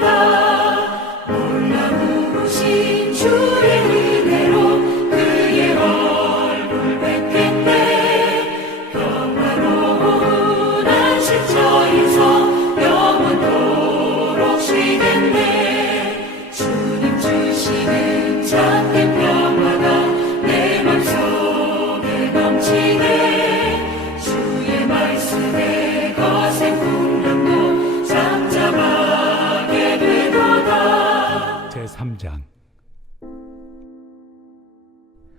되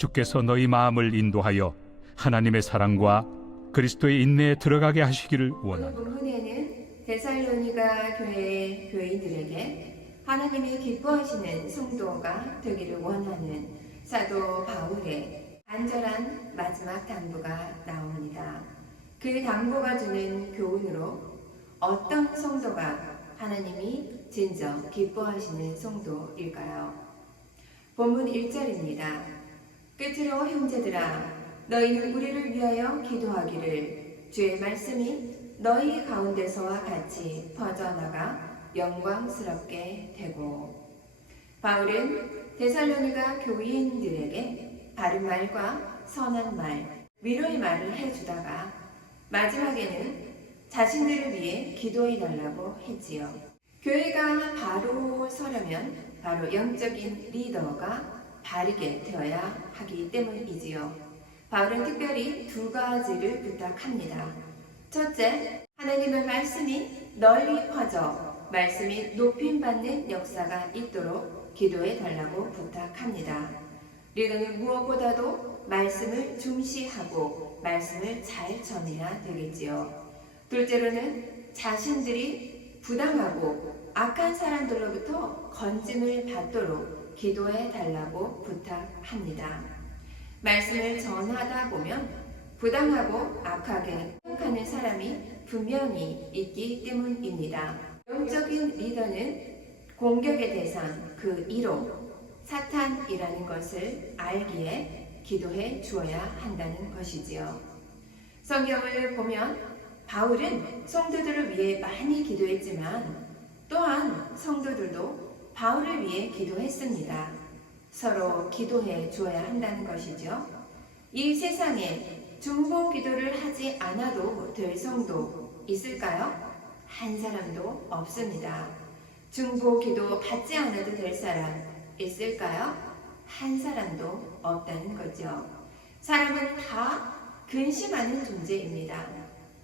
주께서 너희 마음을 인도하여 하나님의 사랑과 그리스도의 인내에 들어가게 하시기를 원하노라. 본문에는 데살로니가 교회 교인들에게 하나님이 기뻐하시는 성도가 되기를 원하는 사도 바울의 간절한 마지막 당부가 나옵니다. 그 당부가 주는 교훈으로 어떤 성도가 하나님이 진정 기뻐하시는 성도일까요? 본문 1절입니다. 끝으로 형제들아 너희는 우리를 위하여 기도하기를 주의 말씀이 너희 가운데서와 같이 퍼져나가 영광스럽게 되고 바울은 데살로니가 교인들에게 바른 말과 선한 말, 위로의 말을 해주다가 마지막에는 자신들을 위해 기도해 달라고 했지요. 교회가 바로 서려면 바로 영적인 리더가 바르게 되어야 하기 때문이지요. 바울은 특별히 두 가지를 부탁합니다. 첫째, 하나님의 말씀이 널리 퍼져 말씀이 높임받는 역사가 있도록 기도해 달라고 부탁합니다. 리더는 무엇보다도 말씀을 중시하고 말씀을 잘 전해야 되겠지요. 둘째로는 자신들이 부당하고 악한 사람들로부터 건짐을 받도록 기도해 달라고 부탁합니다. 말씀을 전하다 보면 부당하고 악하게 행하는 사람이 분명히 있기 때문입니다. 영적인 리더는 공격의 대상, 그 이론, 사탄이라는 것을 알기에 기도해 주어야 한다는 것이지요. 성경을 보면 바울은 성도들을 위해 많이 기도했지만 또한 성도들도 바울을 위해 기도했습니다. 서로 기도해 주어야 한다는 것이죠. 이 세상에 중보 기도를 하지 않아도 될 성도 있을까요? 한 사람도 없습니다. 중보 기도 받지 않아도 될 사람 있을까요? 한 사람도 없다는 거죠. 사람은 다 근심하는 존재입니다.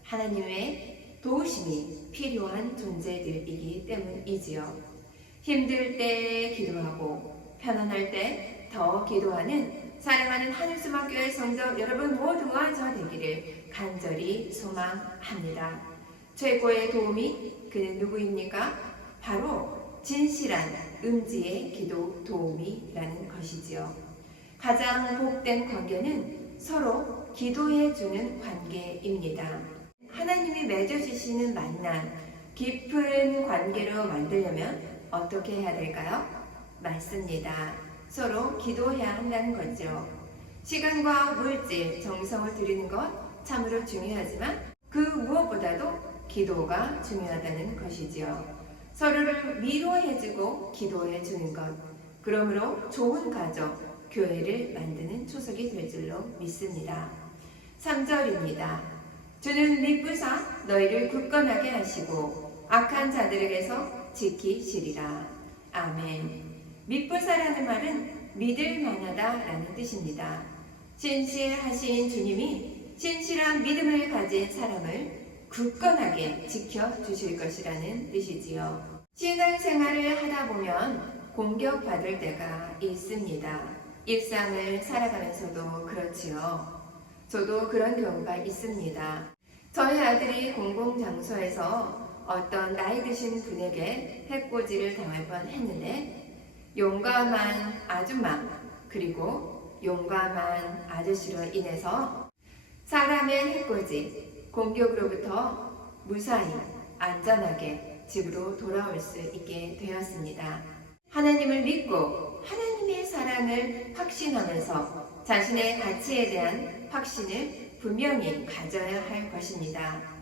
하나님의 도우심이 필요한 존재들이기 때문이지요. 힘들 때 기도하고 편안할 때 더 기도하는 사랑하는 하늘수막교회 성도 여러분 모두가 저 되기를 간절히 소망합니다. 최고의 도움이 그는 누구입니까? 바로 진실한 음지의 기도 도움이라는 것이지요. 가장 복된 관계는 서로 기도해 주는 관계입니다. 하나님이 맺어주시는 만남, 깊은 관계로 만들려면 어떻게 해야 될까요? 맞습니다. 서로 기도해야 한다는 거죠. 시간과 물질, 정성을 들이는 것 참으로 중요하지만 그 무엇보다도 기도가 중요하다는 것이지요. 서로를 위로해주고 기도해주는 것. 그러므로 좋은 가정, 교회를 만드는 초석이 될 줄로 믿습니다. 3절입니다. 주는 미쁘사 너희를 굳건하게 하시고 악한 자들에게서 지키시리라. 아멘. 미쁘사라는 말은 믿을 만하다라는 뜻입니다. 진실하신 주님이 진실한 믿음을 가진 사람을 굳건하게 지켜주실 것이라는 뜻이지요. 신앙생활을 하다 보면 공격받을 때가 있습니다. 일상을 살아가면서도 그렇지요. 저도 그런 경우가 있습니다. 저희 아들이 공공장소에서 어떤 나이 드신 분에게 해코지를 당할 뻔 했는데 용감한 아줌마 그리고 용감한 아저씨로 인해서 사람의 해코지 공격으로부터 무사히 안전하게 집으로 돌아올 수 있게 되었습니다. 하나님을 믿고 하나님의 사랑을 확신하면서 자신의 가치에 대한 확신을 분명히 가져야 할 것입니다.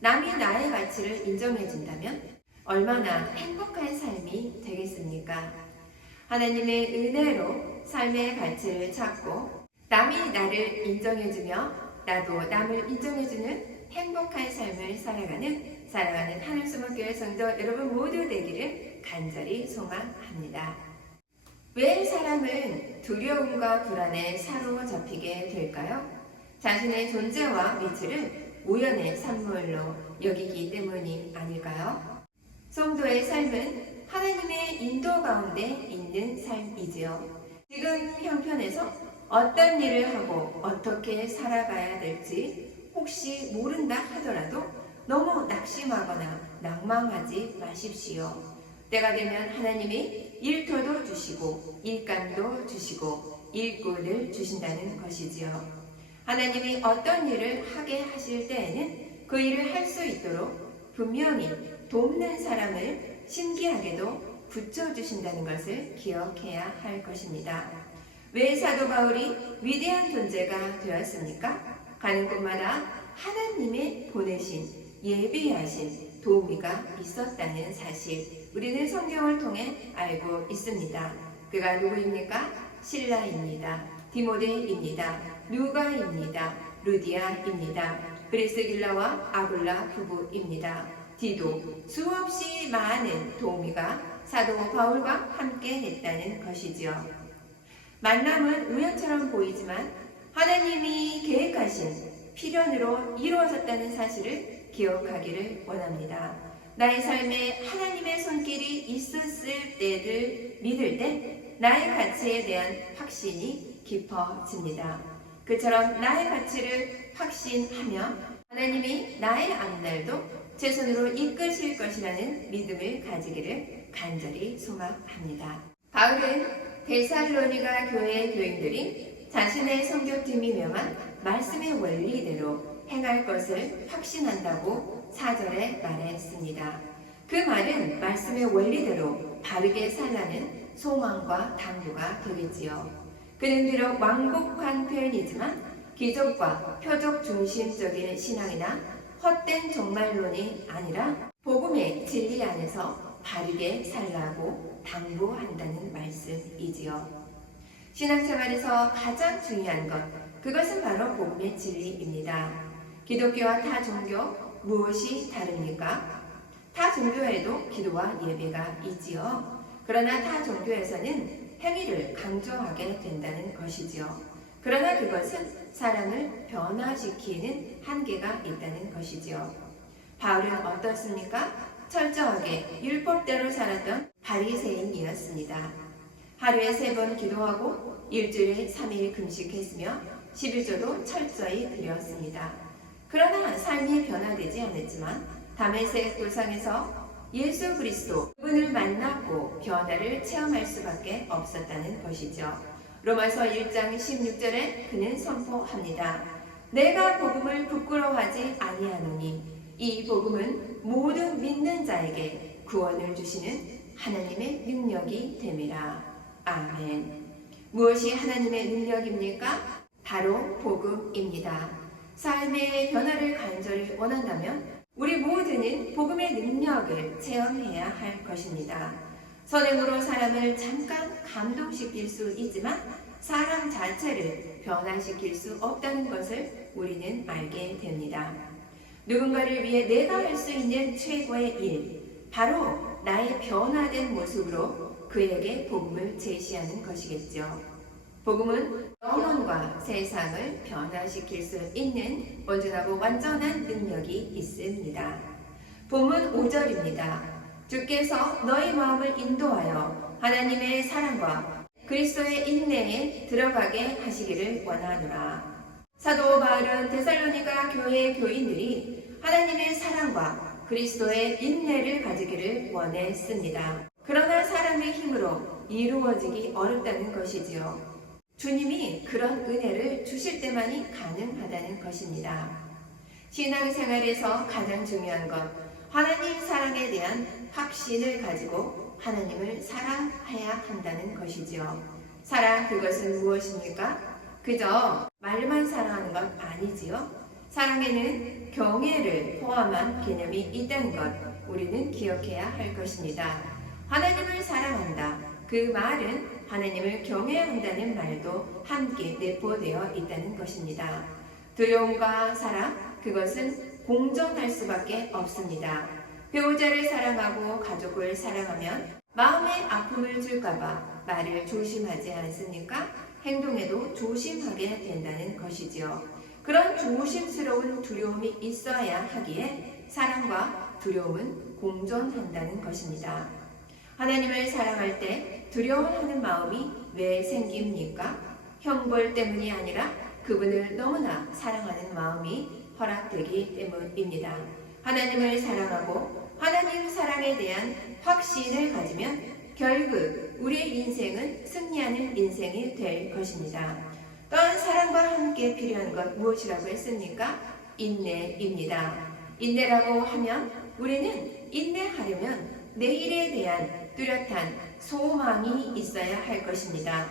남이 나의 가치를 인정해준다면 얼마나 행복한 삶이 되겠습니까? 하나님의 은혜로 삶의 가치를 찾고 남이 나를 인정해주며 나도 남을 인정해주는 행복한 삶을 살아가는 사랑하는 하늘수목교회 성도 여러분 모두 되기를 간절히 소망합니다. 왜 사람은 두려움과 불안에 사로잡히게 될까요? 자신의 존재와 위치를 우연의 산물로 여기기 때문이 아닐까요? 성도의 삶은 하나님의 인도 가운데 있는 삶이지요. 지금 형편에서 어떤 일을 하고 어떻게 살아가야 될지 혹시 모른다 하더라도 너무 낙심하거나 낭망하지 마십시오. 때가 되면 하나님이 일터도 주시고 일감도 주시고 일꾼을 주신다는 것이지요. 하나님이 어떤 일을 하게 하실 때에는 그 일을 할 수 있도록 분명히 돕는 사람을 신기하게도 붙여주신다는 것을 기억해야 할 것입니다. 왜 사도 바울이 위대한 존재가 되었습니까? 가는 곳마다 하나님의 보내신 예비하신 도우미가 있었다는 사실 우리는 성경을 통해 알고 있습니다. 그가 누구입니까? 신라입니다. 디모데입니다. 누가입니다. 루디아입니다. 브리스길라와 아굴라 부부입니다. 디도 수없이 많은 도우미가 사도 바울과 함께 했다는 것이지요. 만남은 우연처럼 보이지만 하나님이 계획하신 필연으로 이루어졌다는 사실을 기억하기를 원합니다. 나의 삶에 하나님의 손길이 있었을 때를 믿을 때 나의 가치에 대한 확신이 깊어집니다. 그처럼 나의 가치를 확신하며 하나님이 나의 앞날도 제 손으로 이끄실 것이라는 믿음을 가지기를 간절히 소망합니다. 바울은 데살로니가 교회 교인들이 자신의 선교팀이 명한 말씀의 원리대로 행할 것을 확신한다고 사절에 말했습니다. 그 말은 말씀의 원리대로 바르게 살라는 소망과 당부가 되겠지요. 그는 비록 완곡한 표현이지만 기적과 표적 중심적인 신앙이나 헛된 정말론이 아니라 복음의 진리 안에서 바르게 살라고 당부한다는 말씀이지요. 신앙생활에서 가장 중요한 것, 그것은 바로 복음의 진리입니다. 기독교와 타 종교 무엇이 다릅니까? 타 종교에도 기도와 예배가 있지요. 그러나 타 종교에서는 행위를 강조하게 된다는 것이지요. 그러나 그것은 사람을 변화시키는 한계가 있다는 것이지요. 바울은 어떻습니까? 철저하게 율법대로 살았던 바리새인이었습니다. 하루에 세 번 기도하고 일주일에 3일 금식했으며 11조도 철저히 드렸습니다. 그러나 삶이 변화되지 않았지만 다메섹 도상에서 예수 그리스도 그분을 만났고 변화를 체험할 수밖에 없었다는 것이죠. 로마서 1장 16절에 그는 선포합니다. 내가 복음을 부끄러워하지 아니하노니 이 복음은 모든 믿는 자에게 구원을 주시는 하나님의 능력이 됨이라. 아멘. 무엇이 하나님의 능력입니까? 바로 복음입니다. 삶의 변화를 간절히 원한다면 우리 모두는 복음의 능력을 체험해야 할 것입니다. 선행으로 사람을 잠깐 감동시킬 수 있지만 사람 자체를 변화시킬 수 없다는 것을 우리는 알게 됩니다. 누군가를 위해 내가 할 수 있는 최고의 일, 바로 나의 변화된 모습으로 그에게 복음을 제시하는 것이겠죠. 복음은 영혼과 세상을 변화시킬 수 있는 온전하고 완전한 능력이 있습니다. 봄은 5절입니다. 주께서 너희 마음을 인도하여 하나님의 사랑과 그리스도의 인내에 들어가게 하시기를 원하노라. 사도 바울은 데살로니가 교회 교인들이 하나님의 사랑과 그리스도의 인내를 가지기를 원했습니다. 그러나 사람의 힘으로 이루어지기 어렵다는 것이지요. 주님이 그런 은혜를 주실 때만이 가능하다는 것입니다. 신앙생활에서 가장 중요한 것, 하나님 사랑에 대한 확신을 가지고 하나님을 사랑해야 한다는 것이지요. 사랑 그것은 무엇입니까? 그저 말만 사랑하는 것 아니지요. 사랑에는 경애를 포함한 개념이 있다는 것 우리는 기억해야 할 것입니다. 하나님을 사랑한다. 그 말은 하나님을 경외한다는 말도 함께 내포되어 있다는 것입니다. 두려움과 사랑, 그것은 공존할 수밖에 없습니다. 배우자를 사랑하고 가족을 사랑하면 마음에 아픔을 줄까봐 말을 조심하지 않습니까? 행동에도 조심하게 된다는 것이지요. 그런 조심스러운 두려움이 있어야 하기에 사랑과 두려움은 공존한다는 것입니다. 하나님을 사랑할 때 두려워하는 마음이 왜 생깁니까? 형벌 때문이 아니라 그분을 너무나 사랑하는 마음이 허락되기 때문입니다. 하나님을 사랑하고 하나님 사랑에 대한 확신을 가지면 결국 우리의 인생은 승리하는 인생이 될 것입니다. 또한 사랑과 함께 필요한 것 무엇이라고 했습니까? 인내입니다. 인내라고 하면 우리는 인내하려면 내일에 대한 뚜렷한 소망이 있어야 할 것입니다.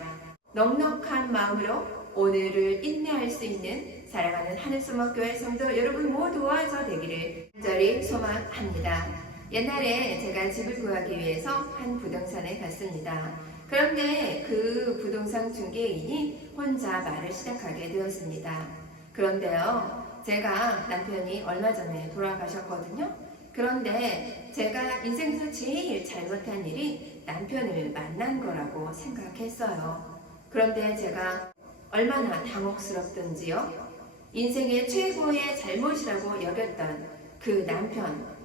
넉넉한 마음으로 오늘을 인내할 수 있는 사랑하는 하늘소망교회 성도 여러분 모두와 저 되기를 간절히 소망합니다. 옛날에 제가 집을 구하기 위해서 한 부동산에 갔습니다. 그런데 그 부동산 중개인이 혼자 말을 시작하게 되었습니다. 그런데요, 제가 남편이 얼마 전에 돌아가셨거든요. 그런데 제가 인생에서 제일 잘못한 일이 남편을 만난 거라고 생각했어요. 그런데 제가 얼마나 당혹스럽던지요. 인생의 최고의 잘못이라고 여겼던 그 남편,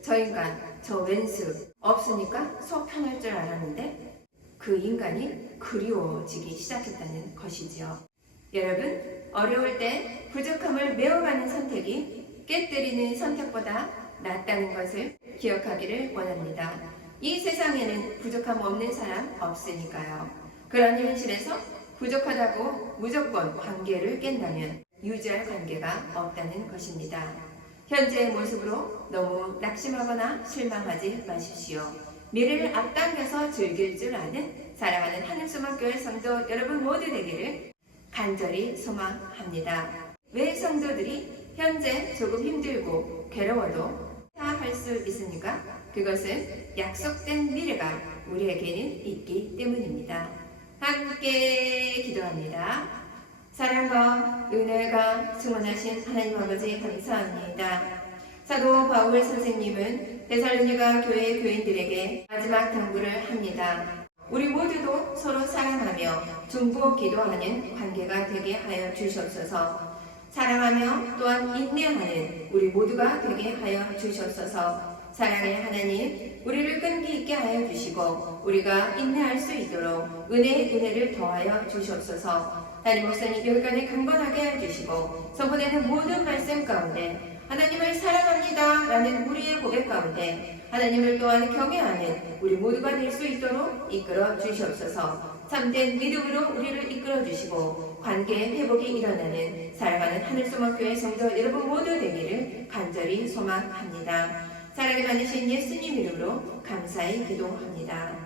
저 인간, 저 왼수 없으니까 속 편할 줄 알았는데 그 인간이 그리워지기 시작했다는 것이지요. 여러분, 어려울 때 부족함을 메워가는 선택이 깨뜨리는 선택보다 낫다는 것을 기억하기를 원합니다. 이 세상에는 부족함 없는 사람 없으니까요. 그런 현실에서 부족하다고 무조건 관계를 깬다면 유지할 관계가 없다는 것입니다. 현재의 모습으로 너무 낙심하거나 실망하지 마십시오. 미래를 앞당겨서 즐길 줄 아는 사랑하는 하늘소망교회 성도 여러분 모두 되기를 간절히 소망합니다. 왜 성도들이 현재 조금 힘들고 괴로워도 다 할수 있습니까? 그것은 약속된 미래가 우리에게는 있기 때문입니다. 함께 기도합니다. 사랑과 은혜가 충만하신 하나님 아버지 감사합니다. 사도 바울 선생님은 데살로니가 교회 교인들에게 마지막 당부를 합니다. 우리 모두도 서로 사랑하며 중보 기도하는 관계가 되게 하여 주시옵소서. 사랑하며 또한 인내하는 우리 모두가 되게 하여 주시옵소서. 사랑의 하나님, 우리를 끈기 있게 하여 주시고 우리가 인내할 수 있도록 은혜의 은혜를 더하여 주시옵소서. 담임 목사님 여기까지 강건하게 하여 주시고 선포되는 모든 말씀 가운데 하나님을 사랑합니다 라는 우리의 고백 가운데 하나님을 또한 경외하는 우리 모두가 될 수 있도록 이끌어 주시옵소서 참된 믿음으로 우리를 이끌어 주시고 관계 회복이 일어나는 사랑하는 하늘소망교회 성도 여러분 모두 되기를 간절히 소망합니다. 사랑이 많으신 예수님 이름으로 감사히 기도합니다.